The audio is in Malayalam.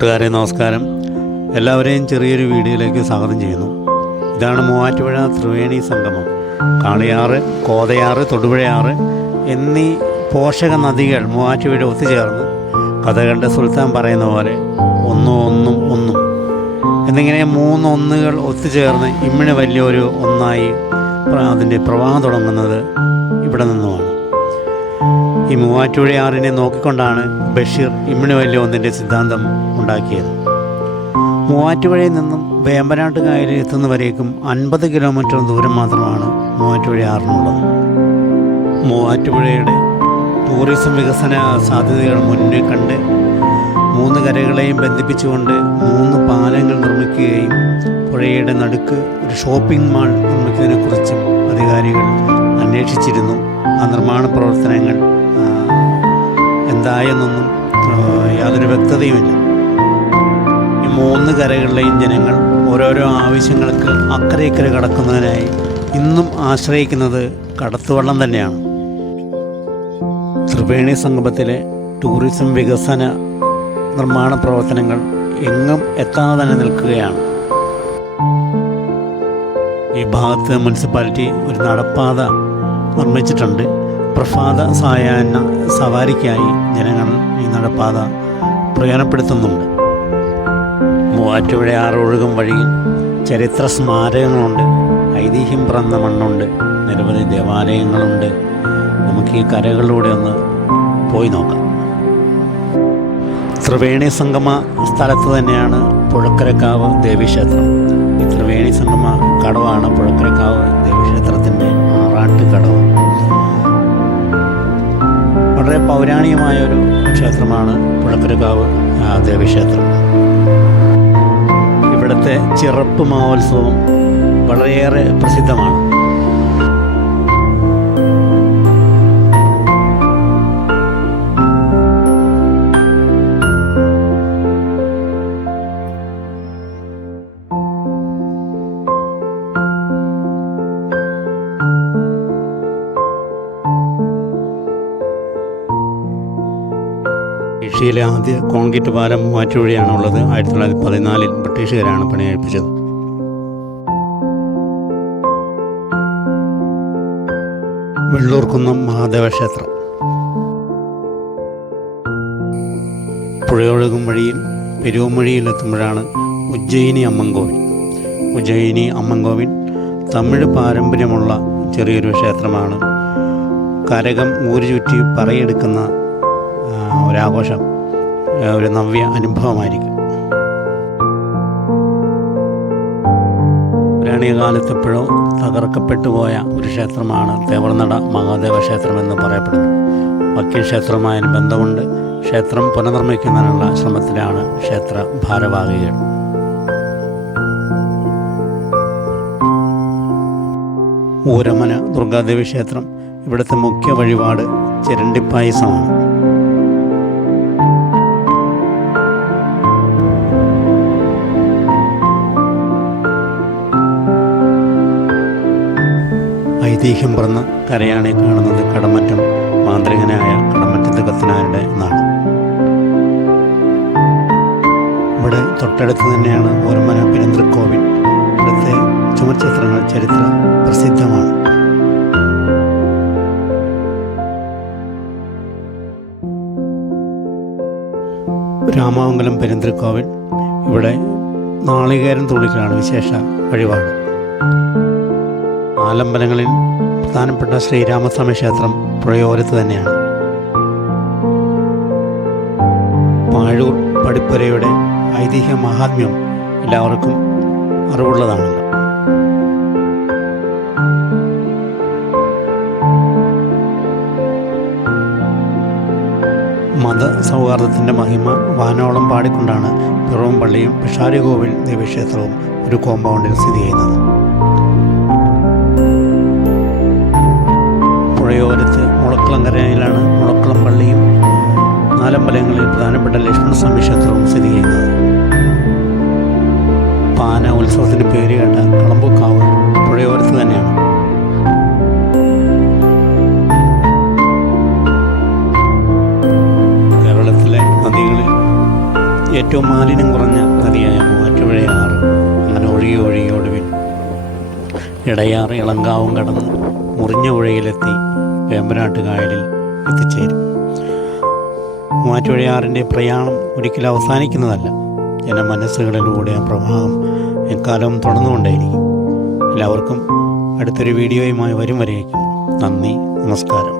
കൂട്ടുകാരെ നമസ്കാരം. എല്ലാവരെയും ചെറിയൊരു വീഡിയോയിലേക്ക് സ്വാഗതം ചെയ്യുന്നു. ഇതാണ് മൂവാറ്റുപുഴ ത്രിവേണി സംഗമം. കാളിയാറ് കോതയാറ് തൊടുപുഴയാറ് എന്നീ പോഷക നദികൾ മൂവാറ്റുപുഴ ഒത്തുചേർന്ന് കഥ കണ്ട് സുൽത്താൻ പറയുന്ന പോലെ ഒന്നും ഒന്നും ഒന്നും. എന്നിങ്ങനെ മൂന്ന് ഒന്നുകൾ ഒത്തുചേർന്ന് ഇമ്മിണി വലിയൊരു ഒന്നായി അതിന്റെ പ്രവാഹം തുടങ്ങുന്നത് ഇവിടെ നിന്നുമാണ്. ഈ മൂവാറ്റുപുഴയാറിനെ നോക്കിക്കൊണ്ടാണ് ബഷീർ ഇമ്മിണി വലിയ ഒന്നിന്റെ സിദ്ധാന്തം ഉണ്ടാക്കിയത്. മൂവാറ്റുപുഴയിൽ നിന്നും വേമ്പനാട്ട് കായലിൽ എത്തുന്നവരേക്കും അൻപത് കിലോമീറ്റർ ദൂരം മാത്രമാണ് മൂവാറ്റുപുഴയാറിനുള്ളത്. മൂവാറ്റുപുഴയുടെ ടൂറിസം വികസന സാധ്യതകൾ മുന്നേ കണ്ട് മൂന്ന് കരകളെയും ബന്ധിപ്പിച്ചുകൊണ്ട് മൂന്ന് പാലങ്ങൾ നിർമ്മിക്കുകയും പുഴയുടെ നടുക്ക് ഒരു ഷോപ്പിംഗ് മാൾ നിർമ്മിക്കുന്നതിനെക്കുറിച്ചും അധികാരികൾ അന്വേഷിച്ചിരുന്നു. ആ നിർമ്മാണ പ്രവർത്തനങ്ങൾ എന്തായെന്നൊന്നും യാതൊരു വ്യക്തതയുമില്ല. ഈ മൂന്ന് കരകളിലെയും ജനങ്ങൾ ഓരോരോ ആവശ്യങ്ങൾക്ക് അക്കരെ ഇക്കരെ കടക്കുന്നതിനായി ഇന്നും ആശ്രയിക്കുന്നത് കടത്തുവള്ളം തന്നെയാണ്. ത്രിവേണി സംഗമത്തിലെ ടൂറിസം വികസന നിർമ്മാണ പ്രവർത്തനങ്ങൾ എങ്ങും എത്താതെ തന്നെ നിൽക്കുകയാണ്. ഈ ഭാഗത്ത് മുനിസിപ്പാലിറ്റി ഒരു നടപ്പാത നിർമ്മിച്ചിട്ടുണ്ട്. പ്രഭാത സായാഹ്ന സവാരിക്കായി ജനങ്ങൾ ഈ നടപ്പാത പ്രയോജനപ്പെടുത്തുന്നുണ്ട്. മൂവാറ്റുപുഴ ആറൊഴുകും വഴിയിൽ ചരിത്ര സ്മാരകങ്ങളുണ്ട്. ഐതിഹ്യം പിറന്ന മണ്ണുണ്ട്. നിരവധി ദേവാലയങ്ങളുണ്ട്. നമുക്ക് ഈ കരകളിലൂടെ ഒന്ന് പോയി നോക്കാം. ത്രിവേണി സംഗമ സ്ഥലത്ത് തന്നെയാണ് പുഴക്കരക്കാവ് ദേവീക്ഷേത്രം. ഈ ത്രിവേണി സംഗമ കടവാണ് പുഴക്കരക്കാവ് ദേവീക്ഷേത്രത്തിന്റെ ആറാട്ട് കടവ്. പൗരാണികമായ ഒരു ക്ഷേത്രമാണ് പുഴക്കരക്കാവ് ദേവീക്ഷേത്രം. ഇവിടുത്തെ ചിറപ്പ് മഹോത്സവം വളരെയേറെ പ്രസിദ്ധമാണ്. ഏഷ്യയിലെ ആദ്യ കോൺക്രീറ്റ് പാലം മാറ്റുവഴിയാണുള്ളത്. ആയിരത്തി തൊള്ളായിരത്തി പതിനാലിൽ ബ്രിട്ടീഷുകാരാണ് പണിയേൽപ്പിച്ചത് വെള്ളൂർക്കുന്നം മഹാദേവ ക്ഷേത്രം പുഴയൊഴുകും വഴിയിൽ പെരുവമഴിയിലെത്തുമ്പോഴാണ് ഉജ്ജയിനി അമ്മൻകോവിൽ ഉജ്ജയിനി അമ്മൻകോവിൽ തമിഴ് പാരമ്പര്യമുള്ള ചെറിയൊരു ക്ഷേത്രമാണ്. കരകം ഊരു ചുറ്റി പറയെടുക്കുന്ന ഒരാഘോഷം ഒരു നവ്യ അനുഭവമായിരിക്കും. പുരാണിക എപ്പോഴും തകർക്കപ്പെട്ടു പോയ ഒരു ക്ഷേത്രമാണ് തേവർനട മഹാദേവ ക്ഷേത്രം എന്ന് പറയപ്പെടുന്നു. വക്കീൽ ക്ഷേത്രവുമായി ബന്ധമുണ്ട്. ക്ഷേത്രം പുനർനിർമ്മിക്കുന്നതിനുള്ള ശ്രമത്തിലാണ് ക്ഷേത്ര ഭാരവാഹികൾ. ഊരമന ദുർഗാദേവി ക്ഷേത്രം ഇവിടുത്തെ മുഖ്യ വഴിപാട് ചിരണ്ടിപ്പായസമാണ്. ഐതിഹ്യം പറഞ്ഞ കരയാണ് കാണുന്നത് കടമറ്റം മാന്ത്രികനായ കടമറ്റത്ത് കത്തനാരുടെ നാട്. ഇവിടെ തൊട്ടടുത്ത് തന്നെയാണ് ഓരമന പെരുന്തൃക്കോവിൽ ഇവിടുത്തെ ചുമർചിത്രങ്ങൾ ചരിത്ര പ്രസിദ്ധമാണ്. രാമാമംഗലം പെരുന്തൃക്കോവിൽ ഇവിടെ നാളികേരം തുള്ളിക്കലാണ് വിശേഷ വഴിപാട് ആലമ്പലങ്ങളിൽ പ്രധാനപ്പെട്ട ശ്രീരാമസ്വാമി ക്ഷേത്രം പുഴയോരത്ത് തന്നെയാണ്. പാഴൂർ പടിപ്പുരയുടെ ഐതിഹ്യ മഹാത്മ്യം എല്ലാവർക്കും അറിവുള്ളതാണല്ലോ. മത സൗഹാർദ്ദത്തിന്റെ മഹിമ വാനോളം പാടിക്കൊണ്ടാണ് പിറവം പള്ളിയും പിഷാരികോവിൽ ദേവീക്ഷേത്രവും ഒരു കോമ്പൗണ്ടിൽ സ്ഥിതി ചെയ്യുന്നത്. പുഴയോരത്ത് മുളക്കുളങ്കരയിലാണ് മുളക്കുളം പള്ളിയും നാലമ്പലങ്ങളിൽ പ്രധാനപ്പെട്ട ലക്ഷ്മണസ്വാമി ക്ഷേത്രവും സ്ഥിതി ചെയ്യുന്നത്. പാന ഉത്സവത്തിന് പേര് കേട്ട കളമ്പുക്കാവ് പുഴയോരത്ത് തന്നെയാണ്. കേരളത്തിലെ നദികളിൽ ഏറ്റവും മാലിന്യം കുറഞ്ഞ നദിയായ മൂവാറ്റുപുഴയാറ് അങ്ങനെ ഒഴുകി ഒഴുകി ഒടുവിൽ ഇടയാറ് ഇളങ്കാവും കടന്ന് മുറിഞ്ഞ പുഴയിലെത്തി വേമ്പനാട്ട് കായലിൽ എത്തിച്ചേരും. മൂവാറ്റുപുഴയാറിന്റെ പ്രയാണം ഒരിക്കലും അവസാനിക്കുന്നതല്ല. ജനമനസ്സുകളിലൂടെ ആ പ്രവാഹം എക്കാലവും തുടർന്നുകൊണ്ടേയിരിക്കും. എല്ലാവർക്കും അടുത്തൊരു വീഡിയോയുമായി വരും വരേക്കും. നന്ദി നമസ്കാരം.